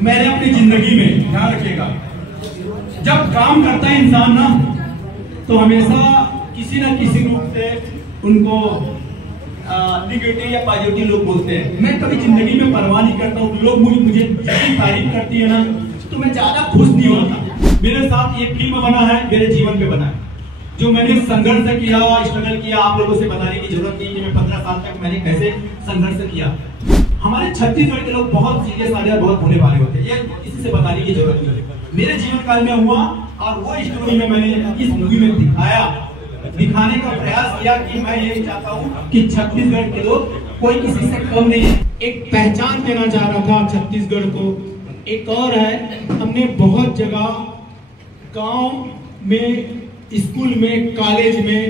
मैंने अपनी जिंदगी में ध्यान रखिएगा, जब काम करता है इंसान ना तो हमेशा किसी न किसी रूप से उनको निगेटिव या पॉजिटिव लोग बोलते हैं। मैं कभी जिंदगी में परवाह नहीं करता हूँ। लोग मुझे जितनी तारीफ करती है ना तो मैं ज्यादा खुश नहीं होता। मेरे साथ ये फिल्म बना है, मेरे जीवन पे बना है, जो मैंने संघर्ष किया, स्ट्रगल किया। आप लोगों से बताने की जरूरत नहीं कि मैं 15 साल तक मैंने कैसे संघर्ष किया। हमारे छत्तीसगढ़ के लोग बहुत सीरियस वाले और बहुत होने वाले होते हैं, ये किसी से बताने की जरूरत नहीं है। मेरे जीवन काल में हुआ और वो स्टोरी में मैंने इस मूवी में दिखाने का प्रयास किया कि मैं ये चाहता हूँ कि छत्तीसगढ़ के लोग कोई किसी से कम नहीं है। एक पहचान देना चाह रहा था छत्तीसगढ़ को। एक और है, हमने बहुत जगह गांव में, स्कूल में, कॉलेज में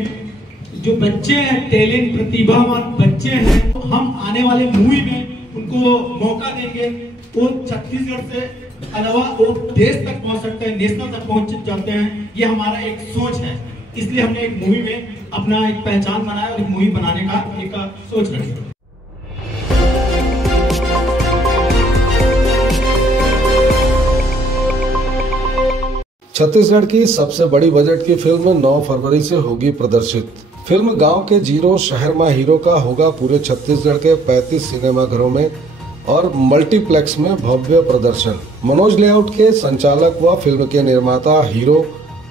जो बच्चे हैं, टैलेंट प्रतिभावान बच्चे हैं, तो हम आने वाले मूवी में उनको मौका देंगे। वो छत्तीसगढ़ से अलावा वो देश तक पहुंच सकते हैं, नेशनल तक पहुंच जाते हैं। ये हमारा एक सोच है, इसलिए हमने एक मूवी में अपना एक पहचान बनाया और एक मूवी बनाने का एक सोच रखी। छत्तीसगढ़ की सबसे बड़ी बजट की फिल्म 9 फरवरी से होगी प्रदर्शित। फिल्म गांव के जीरो शहर में हीरो का होगा पूरे छत्तीसगढ़ के 35 सिनेमाघरों में और मल्टीप्लेक्स में भव्य प्रदर्शन। मनोज लेआउट के संचालक व फिल्म के निर्माता हीरो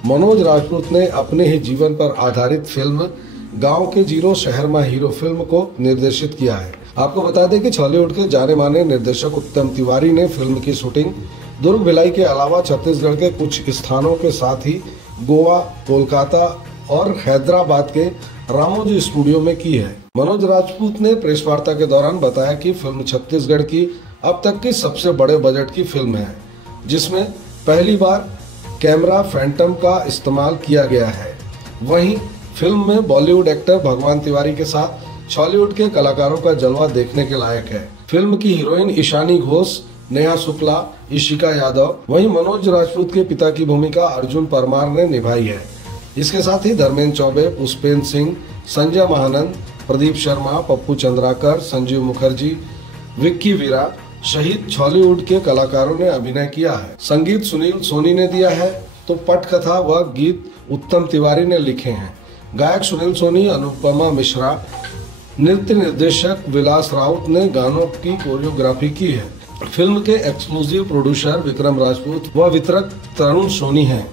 मनोज राजपूत ने अपने ही जीवन पर आधारित फिल्म गांव के जीरो शहर में हीरो फिल्म को निर्देशित किया है। आपको बता दें कि बॉलीवुड के जाने माने निर्देशक उत्तम तिवारी ने फिल्म की शूटिंग दुर्ग भिलाई के अलावा छत्तीसगढ़ के कुछ स्थानों के साथ ही गोवा, कोलकाता और हैदराबाद के रामोजी स्टूडियो में की है। मनोज राजपूत ने प्रेस वार्ता के दौरान बताया कि फिल्म छत्तीसगढ़ की अब तक की सबसे बड़े बजट की फिल्म है, जिसमें पहली बार कैमरा फैंटम का इस्तेमाल किया गया है। वहीं फिल्म में बॉलीवुड एक्टर भगवान तिवारी के साथ बॉलीवुड के कलाकारों का जलवा देखने के लायक है। फिल्म की हीरोइन ईशानी घोष, नेहा शुक्ला, इशिका यादव, वहीं मनोज राजपूत के पिता की भूमिका अर्जुन परमार ने निभाई है। इसके साथ ही धर्मेंद्र चौबे, पुष्पेंद्र सिंह, संजय महानंद, प्रदीप शर्मा, पप्पू चंद्राकर, संजीव मुखर्जी, विक्की वीरा सहित बॉलीवुड के कलाकारों ने अभिनय किया है। संगीत सुनील सोनी ने दिया है तो पटकथा व गीत उत्तम तिवारी ने लिखे हैं। गायक सुनील सोनी, अनुपमा मिश्रा, नृत्य निर्देशक विलास राउत ने गानों की कोरियोग्राफी की है। फिल्म के एक्सक्लूसिव प्रोड्यूसर विक्रम राजपूत व वितरक तरुण सोनी हैं।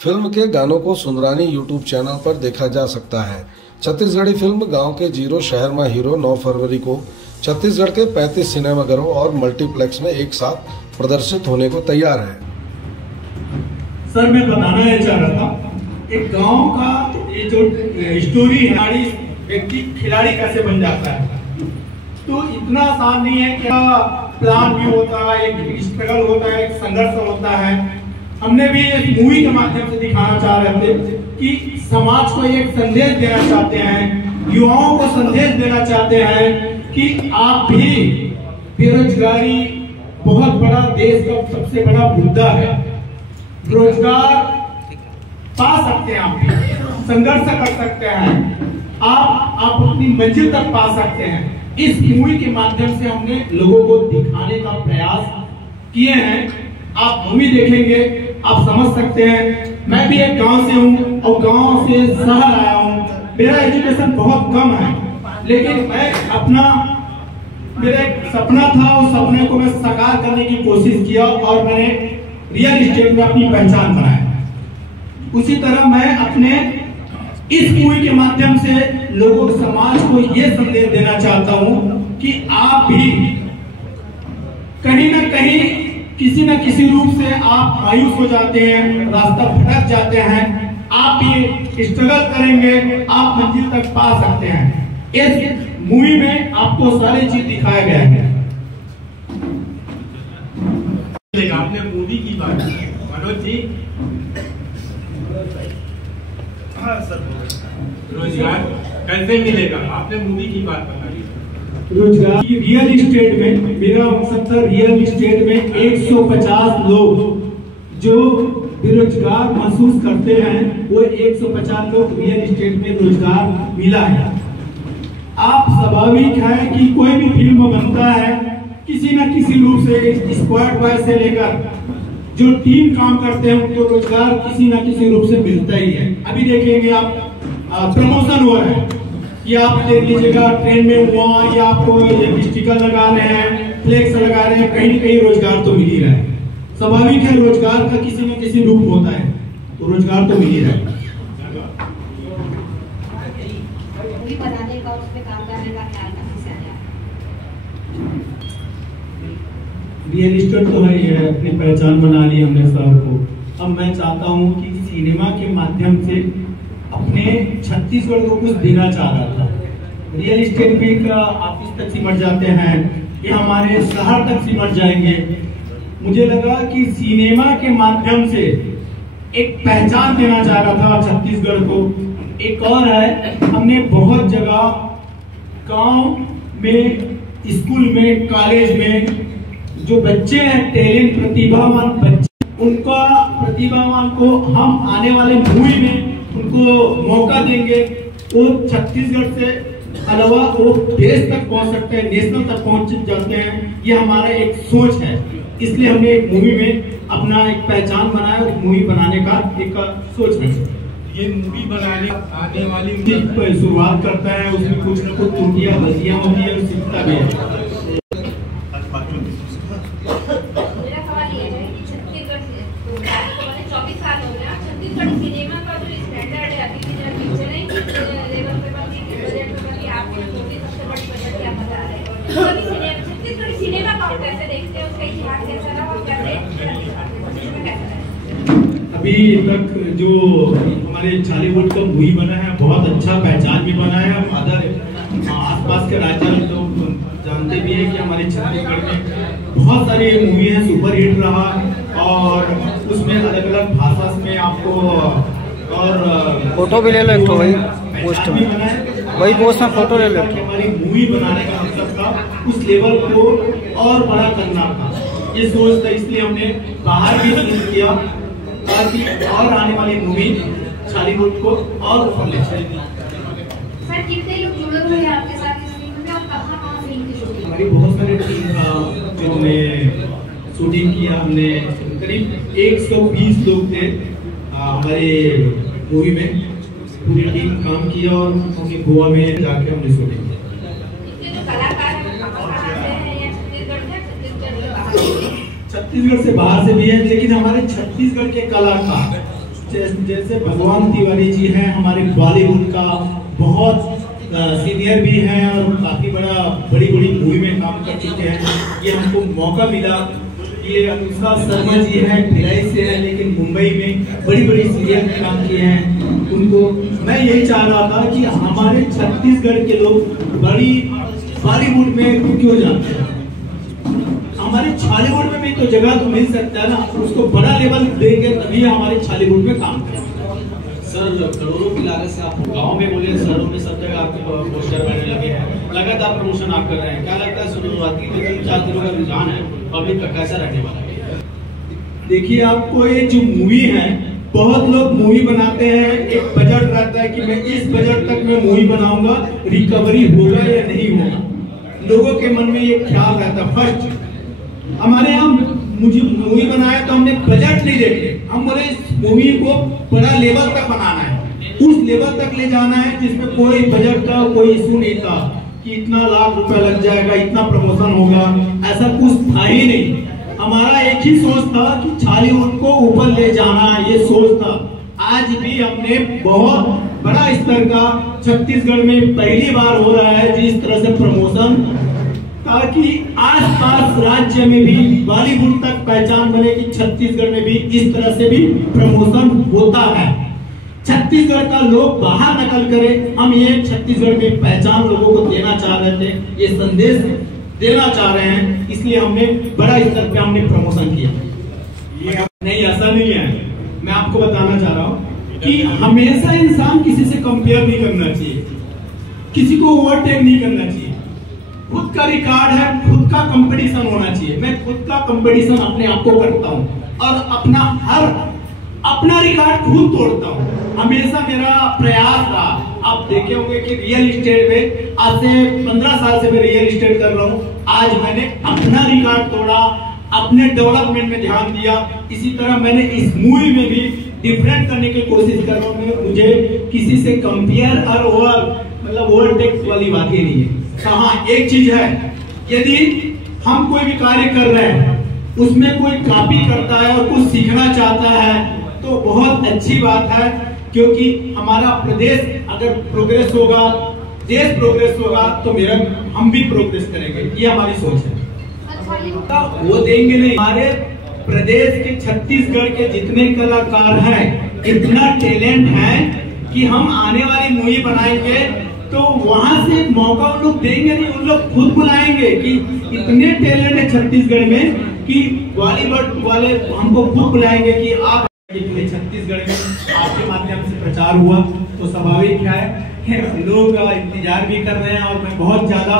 फिल्म के गानों को सुंदरानी यूट्यूब चैनल पर देखा जा सकता है। छत्तीसगढ़ी फिल्म गांव के जीरो शहर में हीरो 9 फरवरी को छत्तीसगढ़ के 35 सिनेमाघरों और मल्टीप्लेक्स में एक साथ प्रदर्शित होने को तैयार है। सर, मैं बताना ये चाह रहा था, एक गांव का ये जो स्टोरी है, व्यक्ति खिलाड़ी कैसे बन जाता है, तो इतना आसान नहीं है। क्या प्लान भी होता है, एक स्ट्रगल होता है, एक संघर्ष होता है। हमने भी इस मूवी के माध्यम से दिखाना चाह रहे थे कि समाज को एक संदेश देना चाहते हैं, युवाओं को संदेश देना चाहते हैं कि आप भी, बेरोजगारी बहुत बड़ा देश का सबसे बड़ा मुद्दा है, रोजगार पा सकते हैं, आप भी संघर्ष कर सकते हैं, आप अपनी मंजिल तक पा सकते हैं। इस मूवी के माध्यम से हमने लोगों को दिखाने का प्रयास किए हैं। आप मूवी देखेंगे, आप समझ सकते हैं। मैं भी एक गांव से हूं और गांव से शहर आया हूं। मेरा एजुकेशन बहुत कम है, लेकिन मैं मेरा एक सपना था, उस सपने को मैं साकार करने की कोशिश किया और मैंने रियल एस्टेट में अपनी पहचान बनाई। उसी तरह मैं अपने इस मूवी के माध्यम से लोगों को, समाज को ये संदेश देना चाहता हूं कि आप भी कहीं ना कहीं, किसी न किसी रूप से आप मायूस हो जाते हैं, रास्ता भटक जाते हैं, आप भी स्ट्रगल करेंगे, आप मंजिल तक पा सकते हैं। इस मूवी में आपको सारी चीज दिखाया गया है। आपने मूवी की बात की मनोज जी, हाँ सर, रोजगार कैसे मिलेगा? आपने मूवी की बात बताई। रोजगार रियल एस्टेट में, मेरा मकसद था रियल एस्टेट में 150 लोग जो बेरोजगार महसूस करते हैं, वो 150 लोग रियल एस्टेट में रोजगार मिला है। आप स्वाभाविक है कि कोई भी फिल्म बनता है किसी न किसी रूप से स्क्वाड बॉय से लेकर जो टीम काम करते हैं उनको रोजगार किसी न किसी रूप से मिलता ही है। अभी देखेंगे आप प्रमोशन हो रहा है कि आप देख लीजिएगा ट्रेन में हुआ या आपको ये स्टिकर लगा रहे हैं, फ्लेक्स लगा रहे हैं, कहीं न कहीं रोजगार तो मिल ही रहा है। स्वाभाविक है, रोजगार का किसी न किसी रूप होता है, तो रोजगार तो मिल ही रहा है। बनाने का, उस पे काम करने का ख्याल कहाँ से आया? रियल एस्टेट तो है, अपनी पहचान बना ली हमने शहर को। अब मैं चाहता हूँ कि सिनेमा के माध्यम से अपने छत्तीसगढ़ को कुछ देना चाह रहा था। रियल एस्टेट में का ऑफिस तक सिमट जाते हैं, ये हमारे शहर तक सिमट जाएंगे। मुझे लगा कि सिनेमा के माध्यम से एक पहचान देना चाह रहा था छत्तीसगढ़ को। एक और है, हमने बहुत जगह गांव में, स्कूल में, कॉलेज में जो बच्चे हैं, टैलेंट प्रतिभावान बच्चे, उनका प्रतिभावान को हम आने वाले मूवी में उनको मौका देंगे। वो छत्तीसगढ़ से अलावा वो देश तक पहुंच सकते हैं, नेशनल तक पहुंच जाते हैं। ये हमारा एक सोच है, इसलिए हमने एक मूवी में अपना एक पहचान बनाया और मूवी बनाने का एक सोच है। ये मूवी बनाने आने वाली शुरुआत करता है, उसमें कुछ न कुछ त्रुटियां गलतियां होती है और सीखता भी है। मेरा सवाल ये है कि छत्तीसगढ़ से 24 साल हो गया, छत्तीसगढ़ सिनेमा का जो स्टैंडर्ड है अभी की पिक्चर है लेवल पे बनती है, बजट पे बनती है, आपकी सबसे बड़ी बजट क्या बता रहे हैं? छत्तीसगढ़ सिनेमा को आप कैसे देखते हैं, उसका इतिहास कैसा रहा और कैसे? अभी तक जो हमारे बॉलीवुड का मूवी बना है, बहुत अच्छा पहचान भी बना है। अदर आसपास के राज्य लोग जानते भी हैं कि हमारे छत्तीसगढ़ में बहुत सारी मूवी है, सुपर हिट रहा, और उसमें अलग अलग भाषा में आपको और फोटो भी ले लो एक तो वही पोस्ट में, वही पोस्ट में फोटो ले लो। हमारी मूवी बनाने का मतलब था उस लेवल को और बड़ा करना था, ये सोच था। इसलिए हमने बाहर भी शूट किया ताकि और आने वाली मूवी बॉलीवुड को और ऊपर ले जाए। सर कितने लोग जुड़े हुए हैं आपके साथ इस फिल्म में और कहाँ फिल्म की शूटिंग? हमारी बहुत सारी टीम का जिन्होंने शूटिंग किया, हमने करीब 120 लोग थे हमारे मूवी में, पूरी टीम काम किया और हमने गोवा में जाके हमने शूटिंग किया। इसके जो कलाकार हैं कहाँ से हैं, या छत्तीसगढ़ से, छत्तीसगढ़ के बाहर से? छत्तीसगढ़ से बाहर से भी है, लेकिन हमारे छत्तीसगढ़ के कलाकार जैसे भगवान तिवारी जी हैं, हमारे बॉलीवुड का बहुत सीनियर भी हैं और काफी बड़ी मूवी में काम कर चुके हैं। ये हमको मौका मिला। ये अनुष्का शर्मा जी हैं, भिलाई से है, लेकिन मुंबई में बड़ी सीरियल में काम किए हैं। उनको मैं यही चाह रहा था कि हमारे छत्तीसगढ़ के लोग बड़ी बॉलीवुड में क्यों जाते हैं, हमारे छॉलीवुड में भी तो जगह तो मिल सकता है ना, उसको बड़ा लेवल देंगे तभी हमारे छॉलीवुड में काम करें। सर करोड़ों की लागत से आप गांव में बोले, शहरों में सब जगह आपके पोस्टर बनने लगे हैं, लगातार प्रमोशन आप कर रहे हैं, क्या लगता है शुरुआती में 3-4 दिनों का रुझान है, पब्लिक का कैसा रहने वाला है? देखिए, आपको ये जो मूवी है, बहुत लोग मूवी बनाते हैं, एक बजट रहता है कि मैं इस बजट तक मैं मूवी बनाऊंगा, रिकवरी होगा या नहीं होगा, लोगों के मन में ये ख्याल रहता है। फर्स्ट हमारे यहाँ मुझे मूवी बनाया तो हमने बजट नहीं देखे, हम बोले इस मूवी को बड़ा लेवल तक बनाना है, उस लेवल तक ले जाना है जिसमें कोई बजट का कोई इशू नहीं था कि इतना लाख रुपए लग जाएगा, इतना प्रमोशन होगा, ऐसा कुछ था ही नहीं। हमारा एक ही सोच था कि छॉलीवुड को ऊपर ले जाना, ये सोच था। आज भी हमने बहुत बड़ा स्तर का छत्तीसगढ़ में पहली बार हो रहा है जिस तरह से प्रमोशन, ताकि आसपास राज्य में भी बॉलीवुड तक पहचान बने कि छत्तीसगढ़ में भी इस तरह से भी प्रमोशन होता है। छत्तीसगढ़ का लोग बाहर नकल करे, हम ये छत्तीसगढ़ में पहचान लोगों को देना चाह रहे थे, ये संदेश देना चाह रहे हैं, इसलिए हमने बड़ा स्तर पे हमने प्रमोशन किया। ये नहीं, ऐसा नहीं है। मैं आपको बताना चाह रहा हूँ कि हमेशा इंसान किसी से कंपेयर नहीं करना चाहिए, किसी को ओवरटेक नहीं करना चाहिए। खुद का रिकॉर्ड है, खुद का कंपटीशन होना चाहिए। मैं खुद का कंपटीशन अपने आप को करता हूँ और अपना रिकॉर्ड खुद तोड़ता हूँ। हमेशा मेरा प्रयास रहा। आप देखे होंगे कि रियल एस्टेट में आज से 15 साल से मैं रियल एस्टेट कर रहा हूँ। आज मैंने अपना रिकॉर्ड तोड़ा, अपने डेवलपमेंट में ध्यान दिया। इसी तरह मैंने इस मूवी में भी डिफरेंट करने की कोशिश कर रहा हूँ। मुझे किसी से कंपेयर और ओवरटेक वाली बात ही नहीं है। हाँ, एक चीज है, यदि हम कोई भी कार्य कर रहे हैं उसमें कोई कॉपी करता है और कुछ सीखना चाहता है तो बहुत अच्छी बात है, क्योंकि हमारा प्रदेश अगर प्रोग्रेस होगा, देश प्रोग्रेस होगा तो हम भी प्रोग्रेस करेंगे। ये हमारी सोच है। वो देंगे नहीं। हमारे प्रदेश के छत्तीसगढ़ के जितने कलाकार हैं, इतना टैलेंट है कि हम आने वाली मूवी बनाएंगे तो वहां से मौका उन लोग देंगे नहीं, उन लोग खुद बुलाएंगे कि इतने टैलेंट है छत्तीसगढ़ में कि बॉलीवुड वाले हमको खुद बुलाएंगे कि आप छत्तीसगढ़ में आपके माध्यम से प्रचार हुआ तो स्वाभाविक है लोग इंतजार भी कर रहे हैं। और मैं बहुत ज्यादा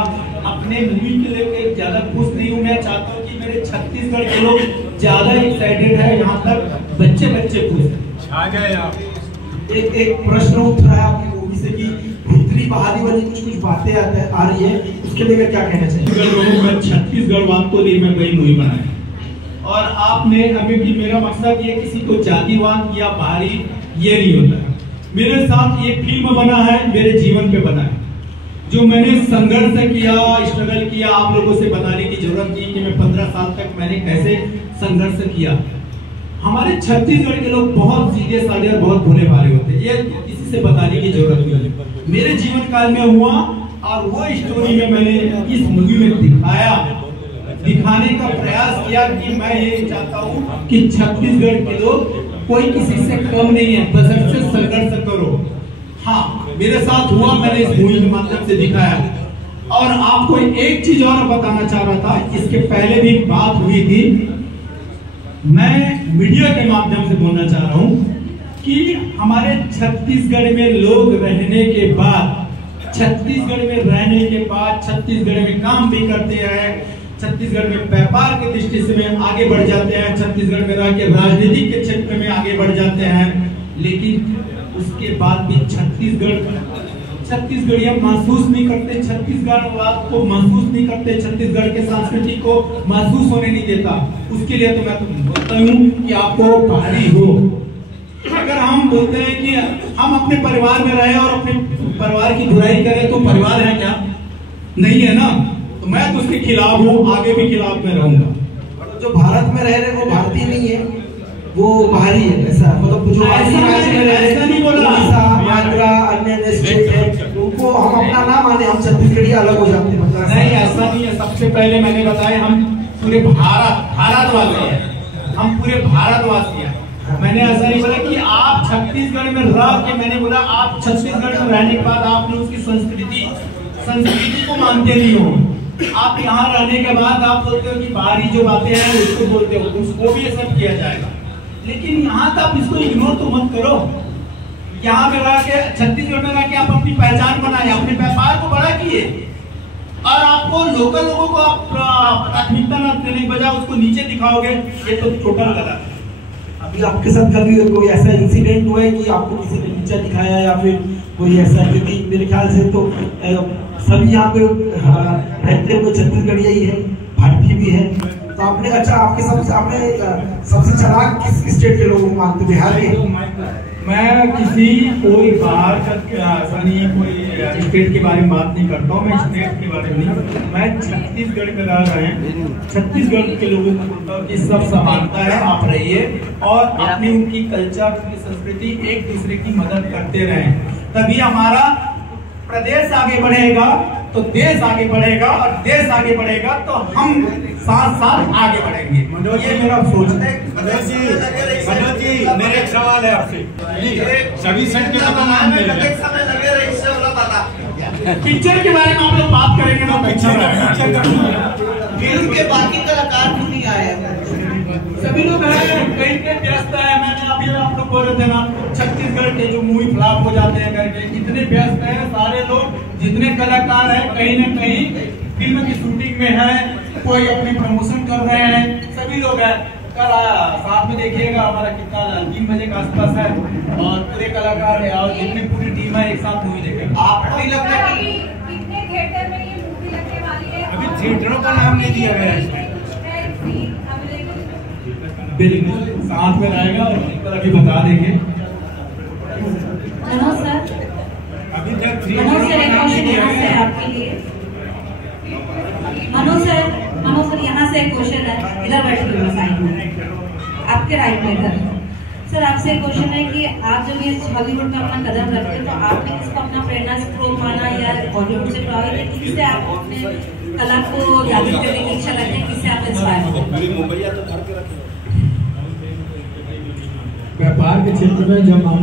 अपने मूवी के लिए ज्यादा खुश नहीं हूँ। मैं चाहता हूँ कि मेरे छत्तीसगढ़ के लोग ज्यादा एक्साइटेड है, यहाँ तक बच्चे खुश हैं। आ गए आप। एक प्रश्न उठ रहा है आपकी मूवी से कि भीतरी बहाली वाली कुछ बातें आ रही है, उसके लिए क्या कहना चाहिए? छत्तीसगढ़ को लिए मैं वही मूवी बनाई और आपने हमें भी, मेरा मकसद ये किसी को जातिवाद या बाहरी ये नहीं होता है। मेरे साथ ये फिल्म बना है, मेरे जीवन पे बना है, जो मैंने संघर्ष किया, स्ट्रगल किया। आप लोगों से बताने की जरूरत नहीं कि मैं 15 साल तक मैंने कैसे संघर्ष किया। हमारे छत्तीसगढ़ के लोग बहुत सीधे साधे और बहुत भोले भाले होते हैं, ये किसी से बताने की जरूरत नहीं है। मेरे जीवन काल में हुआ और वो स्टोरी में मैंने इस मूवी में दिखाने का प्रयास किया कि मैं ये चाहता हूँ कि छत्तीसगढ़ के लोग कोई किसी से कम नहीं है, बस से संघर्ष करो। हाँ, मेरे साथ हुआ, मैंने इस मूवी के माध्यम से दिखाया। और आपको एक चीज और बताना चाह रहा था, इसके पहले भी बात हुई थी, मैं मीडिया के माध्यम से बोलना चाह रहा हूँ कि हमारे छत्तीसगढ़ में लोग रहने के बाद, छत्तीसगढ़ में काम भी करते हैं, छत्तीसगढ़ में व्यापार की दृष्टि से में आगे बढ़ जाते हैं, छत्तीसगढ़ में रह के राजनीतिक के क्षेत्र में आगे बढ़ जाते हैं, लेकिन उसके बाद भी छत्तीसगढ़िया महसूस नहीं करते, छत्तीसगढ़ को महसूस नहीं करते, छत्तीसगढ़ के संस्कृति को महसूस होने नहीं देता। उसके लिए तो मैं बोलता हूँ कि आपको बाहरी हो। अगर हम बोलते हैं कि हम अपने परिवार में रहे और अपने परिवार की बुराई करें तो परिवार है क्या? नहीं है ना। तो मैं तो उसके खिलाफ हूँ, आगे भी खिलाफ में रहूंगा। जो भारत में रह रहे वो भारतीय नहीं है, वो बाहरी है, ऐसा मतलब जो ऐसा नहीं बोला। आंध्रा अन्य स्टेट है, उनको हम अपना ना माने, हम छत्तीसगढ़ी अलग हो जाते हैं। मतलब नहीं, ऐसा नहीं है। सबसे पहले मैंने बताया हम पूरे भारतवासी हैं, हम पूरे भारतवासी हैं। मैंने ऐसा नहीं बोला कि आप छत्तीसगढ़ में रह के, मैंने बोला आप छत्तीसगढ़ में रहने के बाद आपने उसकी संस्कृति को मानते नहीं हो। आप यहाँ रहने के बाद आप बोलते हो कि बाहरी जो बातें हैं उसको बोलते हो, उसको भी ये सब किया जाएगा। लेकिन यहाँ तक इसको इग्नोर तो मत करो। यहाँ में रह के, छत्तीसगढ़ में रह के आप अपनी पहचान बनाए, अपने व्यापार को बड़ा किए और आपको लोकल लोगों को आप प्राथमिकता न देने के बजाय उसको नीचे दिखाओगे, ये तो टोटल गलत है। अभी आपके साथ कभी कोई ऐसा इंसिडेंट हुआ है कि आपको किसी ने नीचा दिखाया या फिर कोई ऐसा? क्योंकि मेरे ख्याल से तो सभी यहाँ पे रहते हुए छत्तीसगढ़िया ही है, भारतीय भी है। तो आपने आपके सबसे चालाक किस स्टेट के लोगों को मानते? बिहार के? मैं कोई बाहर का ऐसा नहीं है, कोई स्टेट के बारे में बात नहीं करता हूँ। मैं स्टेट के बारे में नहीं, मैं छत्तीसगढ़ में रह रहे हैं, छत्तीसगढ़ के लोगों को बोलता हूँ कि सब समानता है, आप रहिए और अपनी उनकी कल्चर, उनकी संस्कृति, एक दूसरे की मदद करते रहें, तभी हमारा प्रदेश आगे बढ़ेगा तो देश आगे बढ़ेगा और देश आगे बढ़ेगा तो हम साथ साथ आगे बढ़ेंगे। ये मेरा सोच है। मनोज जी, मेरा एक सवाल है आपसे। सभी संख्या पिक्चर के बारे में आप लोग बात करेंगे ना, फिल्म के बाकी कलाकार क्यों नहीं आए? सभी लोग हैं, कहीं के व्यस्त है। मैंने अभी आप लोग बोल रहे थे ना, छत्तीसगढ़ के जो मूवी फ्लॉप हो जाते हैं करके, इतने व्यस्त हैं सारे लोग, जितने कलाकार हैं कहीं न कहीं फिल्म की शूटिंग में है, कोई अपनी प्रमोशन कर रहे हैं, सभी लोग हैं। कल साथ में देखिएगा, हमारा कितना 3 बजे के आसपास है और पूरे कलाकार है और जितनी पूरी टीम है एक साथ मूवी देखेगा। आपको नहीं लगता कि कितने थिएटर में ये मूवी लगने वाली है? अभी थिएटरों का नाम नहीं दिया गया इसमें। बिल्कुल साथ में रहेगा और पर अभी बता देंगे। मनोज सर, अभी तक मनोज सर एक क्वेश्चन यहाँ से आपके लिए। मनोज सर यहाँ से एक क्वेश्चन है, इधर बैठिए साइड में, आपके राइट में इधर। सर आपसे एक क्वेश्चन है कि आप जब ये हॉलीवुड में अपना कदम रखते हैं तो आपने किसको अपना प्रेरणा स्रोत माना या बॉलीवुड से प्रभावित है, किससे आप अपने कला को जागृत करने की इच्छा रखते हैं, किससे आप इंस्पायर होते हैं? व्यापार के क्षेत्र में जब हम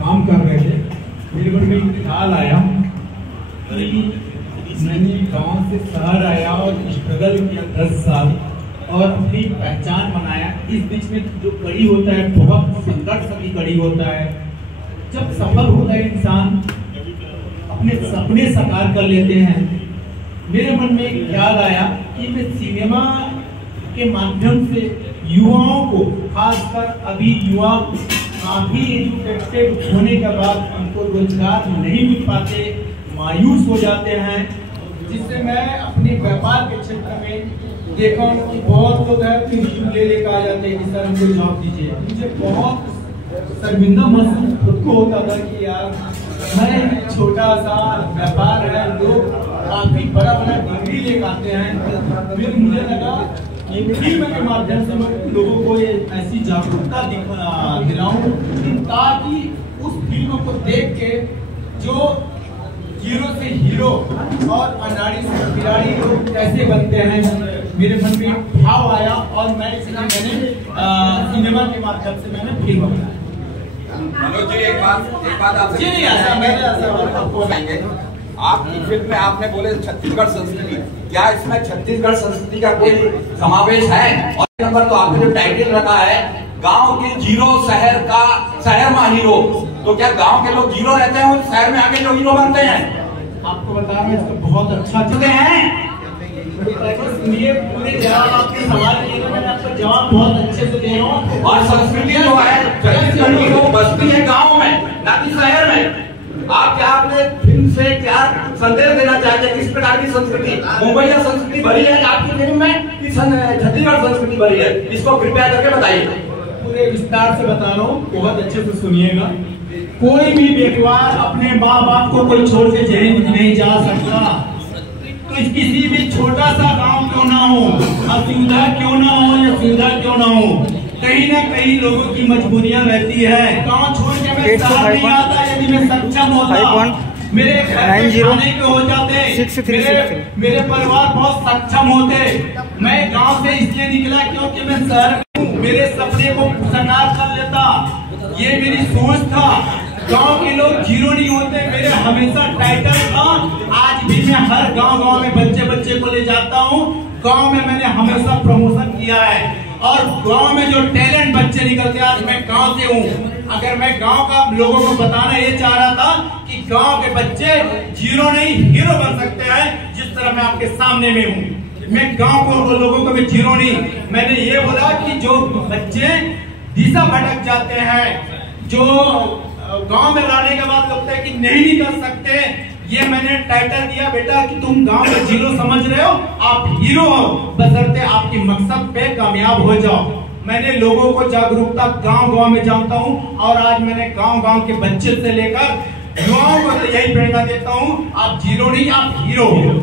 काम कर रहे थे, मेरे मन में एक ख्याल आया कि मैंने गांव से शहर आया और स्ट्रगल किया 10 साल और अपनी पहचान बनाया। इस बीच में जो कड़ी होता है बहुत संघर्ष की कड़ी होता है। जब सफल होता है इंसान, अपने सपने साकार कर लेते हैं। मेरे मन में एक ख्याल आया कि मैं सिनेमा के माध्यम से युवाओं को, खासकर अभी युवा काफी एजुकेटेड होने के बाद उनको रोजगार नहीं मिल पाते, मायूस हो जाते हैं, जिससे मैं अपने व्यापार के क्षेत्र में देखा हूँ कि बहुत लोग हैं कि लेकर आ जाते हैं कि सर हमको जॉब दीजिए। मुझे बहुत शर्मिंदा महसूस खुद को होता था कि यार मैं छोटा सा व्यापार है, लोग काफी बड़ा डिग्री लेकर आते हैं। फिर मुझे लगा कि फिल्म के माध्यम से मैं लोगों को ये ऐसी जागरूकता दिलाऊं ताकि उस फिल्म को देख के जो जीरो से हीरो और अनाड़ी से खिलाड़ी लोग कैसे बनते हैं, मेरे मन में भाव आया और मैंने सिनेमा के माध्यम से मैंने फिल्म बनाया। मनोज जी एक बात आपसे जी नहीं आपको आपकी फिल्म में आपने बोले छत्तीसगढ़ संस्कृति, क्या इसमें छत्तीसगढ़ संस्कृति का कोई समावेश है? और नंबर तो आपने जो टाइटल रखा है गांव के जीरो शहर में हीरो, तो क्या गांव के लोग जीरो रहते हैं और शहर में आके जो हीरो बनते हैं? आपको बता रहा हूँ इसको बहुत अच्छा चुके हैं। ये पूरे जवाब आपके सवाल के लिए मैंने आपको जवाब बहुत अच्छे से दे रहा हूँ। और संस्कृति जो है छत्तीसगढ़ की वो बसती है गाँव में, ना कि शहर में। आप क्या अपने फिल्म से क्या संदेश देना चाहते हैं? किस प्रकार की संस्कृति, मुंबईया संस्कृति भरी है आपकी फिल्म में कि छत्तीसगढ़ संस्कृति भरी है? इसको कृपया करके बताइए। पूरे विस्तार से बता रहा हूँ, बहुत अच्छे से सुनिएगा। कोई भी बेटवार अपने माँ बाप को कोई छोड़ के जहर नहीं जा सकता। तो किसी भी छोटा सा गांव क्यों ना हो, असुविधा क्यों ना हो या सुविधा क्यों ना हो, कहीं ना कहीं लोगों की मजबूरियां रहती है। गांव छोड़ के मैं शहर नहीं आता। यदि मैं सक्षम होता, मेरे घर खाने के हो जाते, मेरे परिवार बहुत सक्षम होते। मैं गांव से इसलिए निकला क्योंकि मैं शहर में हूँ, मेरे सपने को साकार कर लेता, ये मेरी सोच था। गांव के लोग जीरो नहीं होते, मेरे हमेशा टाइटल था। आज भी मैं हर गांव में बच्चे को ले जाता हूँ। गांव में मैंने हमेशा प्रमोशन किया है और गांव में जो टैलेंट बच्चे निकलते हैं, आज मैं गांव से हूँ। अगर मैं गांव का लोगों को बताना ये चाह रहा था कि गांव के बच्चे जीरो नहीं हीरो बन सकते हैं, जिस तरह मैं आपके सामने में हूँ। मैं गांव को लोगों को मैं जीरो नहीं, मैंने ये बोला कि जो बच्चे दिशा भटक जाते हैं, जो गांव में रहने के बाद लगता है कि नहीं निकल सकते, ये मैंने टाइटल दिया बेटा कि तुम गांव में जीरो समझ रहे हो, आप हीरो हो, बशर्ते आपकी मकसद पे कामयाब हो जाओ। मैंने लोगों को जागरूकता गांव में जानता हूं और आज मैंने गांव के बच्चे से लेकर युवाओं को यही प्रेरणा देता हूं, आप जीरो नहीं, आप हीरो हो।